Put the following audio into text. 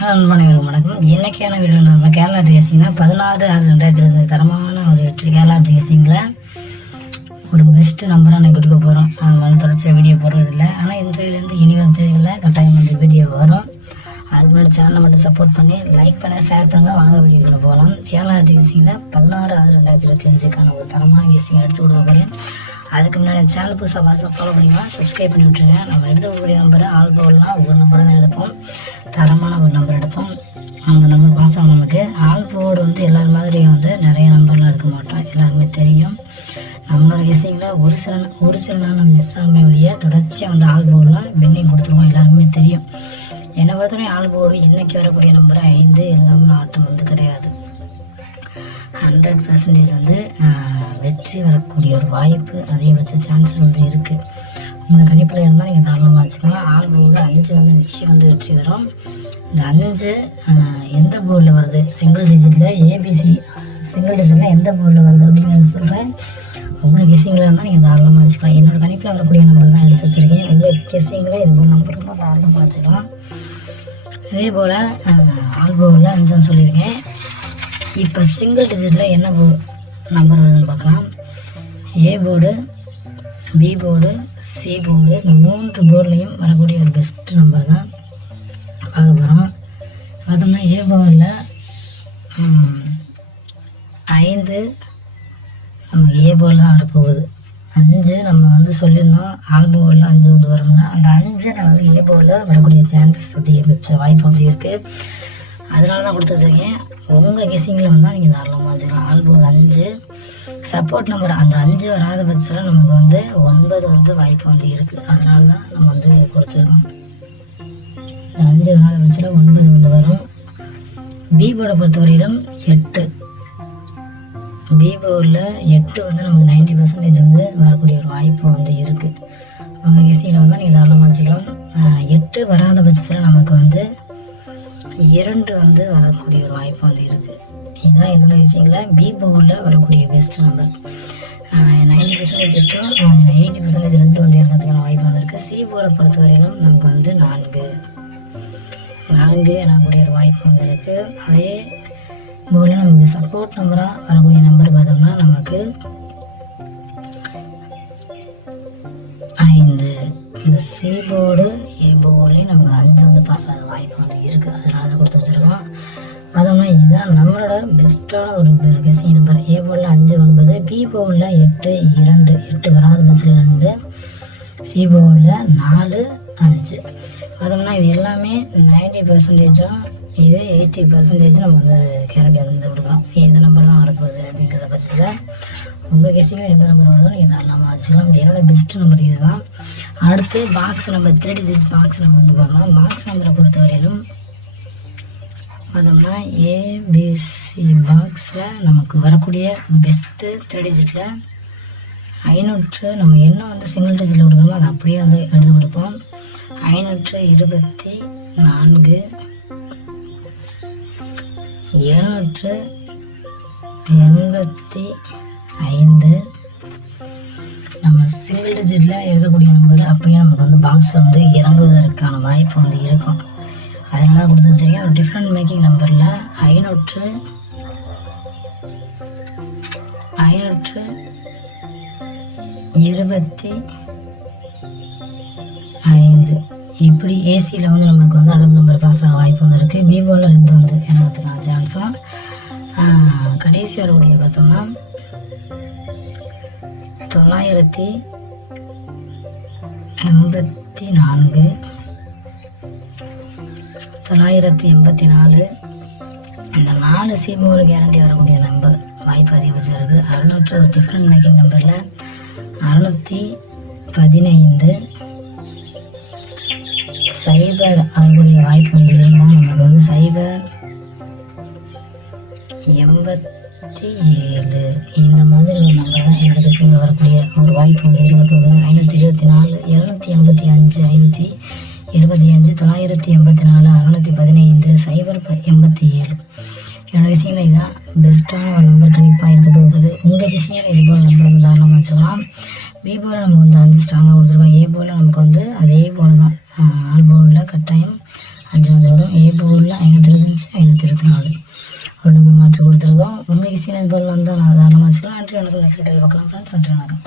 அன்பனைகளுக்கு வணக்கம். இன்றைக்கான வீடியோ நம்ம கேரளா ட்ரேசிங்கில் 16/6/2020 தரமான ஒரு வெற்றி கேரளா ட்ரேசிங்கில் ஒரு பெஸ்ட்டு நம்பராக நான் கொடுக்க போகிறோம். அது வந்து தொடர்ச்சியாக வீடியோ போடுறதில்லை. ஆனால் இன்றையிலேருந்து இனி வரும் தேதிகளில் கட்டாயம் வந்து வீடியோ வரும். அதுக்கு முன்னாடி சேனலை மட்டும் சப்போர்ட் பண்ணி லைக் பண்ணுங்கள், ஷேர் பண்ணுங்கள். வாங்க வீடியோக்குள்ளே போகலாம். கேரளா ட்ரேசிங்கில் 16/6/2025க்கான ஒரு தரமான கேசிங் எடுத்து கொடுக்க போகிறேன். அதுக்கு முன்னாடி சேனல் புதுசாக பார்த்து ஃபாலோ பண்ணிக்கலாம், சப்ஸ்கிரைப் பண்ணி விட்ருங்க. நம்ம எடுத்துக்கூடிய நம்பரை ஆல் போர்டெலாம் ஒரு நம்பரை தான் எடுப்போம், தரமான ஒரு நம்பர் எடுப்போம். அந்த நம்பர் பாஸ் ஆகும். நமக்கு ஆல் போர்டு வந்து எல்லார் மாதிரியும் வந்து நிறைய நம்பர்லாம் எடுக்க மாட்டோம், எல்லாருமே தெரியும். நம்மளோட கெஸிங்கில் ஒரு சில நாள் நம்ம மிஸ் ஆகாமல் வழியாக தொடர்ச்சியாக வந்து ஆல் போர்டெலாம் வின்னிங் கொடுத்துருவோம், எல்லாருக்குமே தெரியும். என்னை பொறுத்தவரை ஆல் போர்டு இன்றைக்கி வரக்கூடிய நம்பர் 5 எல்லாமே ஆட்டம் வந்து கிடையாது. 100% வந்து வெற்றி வரக்கூடிய ஒரு வாய்ப்பு, அதிகபட்ச சான்சஸ் வந்து இருக்குது. உங்கள் கணிப்பில் இருந்தால் நீங்கள் தாராளமாக வச்சுக்கலாம். ஆல் போர்டில் 5 வந்து நிச்சயம் வந்து வெற்றி வரும். இந்த 5 எந்த போர்டில் வருது, சிங்கிள் டிஜிட்டில் ஏபிசி சிங்கிள் டிஜிட்டில் எந்த போர்டில் வருது அப்படின்னு நான் சொல்கிறேன். உங்கள் கெஸிங்கில் இருந்தால் நீங்கள் தாராளமாக வச்சுக்கலாம். என்னோடய கணிப்பில் வரக்கூடிய நம்பர் தான் எடுத்து வச்சுருக்கேன். உங்கள் கெஸிங்கில் இது போல் நம்பர் இருந்தால் தாராளமாக வச்சுக்கலாம். அதே போல் ஆல் போர்டில் 5 சொல்லியிருக்கேன். இப்போ சிங்கிள் டிஜிட்டில் என்ன நம்பர் வருதுன்னு பார்க்கலாம். A board, B board, C board, இந்த 3 போர்ட்லேயும் வரக்கூடிய ஒரு பெஸ்ட் நம்பர் தான் பார்க்க போகிறோம். பார்த்தோம்னா ஏ போர்டில் 5 நம்ம ஏ போர்டில் தான் வரப்போகுது. 5 நம்ம வந்து சொல்லியிருந்தோம் ஆல் போர்டில் 5 வந்து வரும்னா, அந்த 5 நான் வந்து ஏ போர்டில் வரக்கூடிய சான்சஸ் அதிகபட்ச வாய்ப்பு வந்து இருக்குது. அதனால தான் கொடுத்து வச்சுருக்கேன். உங்கள் கெஸிங்கில் வந்தால் நீங்கள் தாராளமாக வச்சுக்கலாம். ஆல் போர்டு 5 சப்போர்ட் நம்பர், அந்த 5 வராத பட்சத்தில் நமக்கு வந்து 9 வந்து வாய்ப்பு வந்து இருக்குது. அதனால தான் நம்ம வந்து கொடுத்துருக்கோம். 5 வராத பட்சத்தில் 9 வந்து வரும். பி போர்டை பொறுத்தவரையிலும் 8, பி போர்டில் 8 வந்து நமக்கு 90% வந்து வரக்கூடிய ஒரு வாய்ப்பு வந்து இருக்குது. உங்கள் கெஸிங்கில் வந்தால் நீங்கள் தாராளமாக வச்சுக்கலாம். 8 வராத பட்சத்தில் நமக்கு வந்து 2 வந்து வரக்கூடிய ஒரு வாய்ப்பு வந்து இருக்குது. இதுதான் என்னோட விஷயங்களில் பி போர்டில் வரக்கூடிய பெஸ்ட் நம்பர். 90% 80% 2 வந்து இருக்கிறதுக்கான வாய்ப்பு வந்துருக்கு. சி போர்டை பொறுத்தவரையிலும் நமக்கு வந்து 4 வரக்கூடிய ஒரு வாய்ப்பு வந்து இருக்குது. அதே போல் நமக்கு சப்போர்ட் நம்பராக வரக்கூடிய நம்பர் பார்த்தோம்னா நமக்கு 5. இந்த சி போர்டு ஏ போர்ட்லேயும் நமக்கு 5 வந்து பாஸ் ஆக வாய்ப்பு வந்து இருக்குது. அதனால தான் கொடுத்து வச்சுருக்கோம். பார்த்தோம்னா இதுதான் நம்மளோட பெஸ்ட்டான ஒரு கெஸிங் நம்பர். ஏ போர்டில் 5 9, பி போர்டில் 8 2, 8 வராத பஸ்ஸில் 2, சி போர்டில் 4 5. பார்த்தோம்னா இது எல்லாமே 90%, இது 80% நம்ம வந்து கேரண்டி வந்து கொடுக்குறோம். எந்த நம்பர் தான் வரப்போகுது அப்படிங்கிறத பட்சத்தில் உங்கள் கெஸிங்கில் எந்த நம்பர் வருதோ நீங்கள் தாராளமாக வச்சுக்கலாம். என்னோடய பெஸ்ட் நம்பர் இது தான். அடுத்து box number 3 digit box number வந்து பார்க்கலாம். பாக்ஸ் நம்பரை பொறுத்தவரையிலும் பார்த்தோம்னா ஏபிசி பாக்ஸில் நமக்கு வரக்கூடிய பெஸ்ட்டு 3 டிஜிட்டில் 500, நம்ம என்ன வந்து சிங்கிள் டிஜிட்டில் கொடுக்கணுமோ அதை அப்படியே வந்து எடுத்து கொடுப்போம். 524, 285. நம்ம சிங்கிள் டிஜிட்டில் எழுதக்கூடிய நம்பர் அப்படியே நமக்கு வந்து பாக்ஸில் வந்து இறங்குவதற்கான வாய்ப்பு வந்து இருக்கும். அதனால கொடுத்து வச்சுருக்கேன். ஒரு டிஃப்ரெண்ட் மேக்கிங் நம்பரில் 525 இப்படி ஏசியில் வந்து நமக்கு வந்து அளவு நம்பர் பாஸ் ஆக வாய்ப்பு வந்து இருக்குது. விவோவில் 2 வந்து எனக்குறதுக்கான சான்ஸும். கடைசி வரக்கூடிய பார்த்தோம்னா 984 இந்த 4 சி போர்டு கேரண்டி வரக்கூடிய நம்பர் வாய்ப்பு அதிகபட்சம் இருக்குது. 600 ஒரு டிஃப்ரெண்ட் மேக்கிங் நம்பரில் 615 சைபர் வரக்கூடிய வாய்ப்பு வந்து இருந்தால் நமக்கு வந்து 087 இந்த மாதிரி ஒரு நம்பர் தான் என்னோட கெஸிங்கில் வரக்கூடிய ஒரு வாய்ப்பு வந்து இருக்க போகுது. 524 285 525 984 615 087 என்னோட கெஸிங்கில் இதுதான் பெஸ்ட்டான ஒரு நம்பர் கணிப்பாக இருக்க போகுது. உங்கள் கெஸிங்கில் இது போல் நம்பர் வந்து தாராளமாக வச்சுக்கலாம். பி போர்டில் நமக்கு வந்து 5 ஸ்ட்ராங்காக கொடுத்துருக்கோம். ஏ போர்டில் நமக்கு வந்து அதே போல் தான் ஆல் போர்டில் கட்டாயம் 5 வந்து வரும். போர்டில் 525-524 ஒரு நம்பர் மாற்றி கொடுத்துருக்கோம். உங்களுக்கு சீனஸ் போர்டில் வந்தால் நான் தாராளமாக வச்சுக்கலாம். நன்றி வணக்கம். நெக்ஸ்ட் டே பார்க்கலாம் ஃப்ரெண்ட்ஸ். நன்றி வணக்கம்.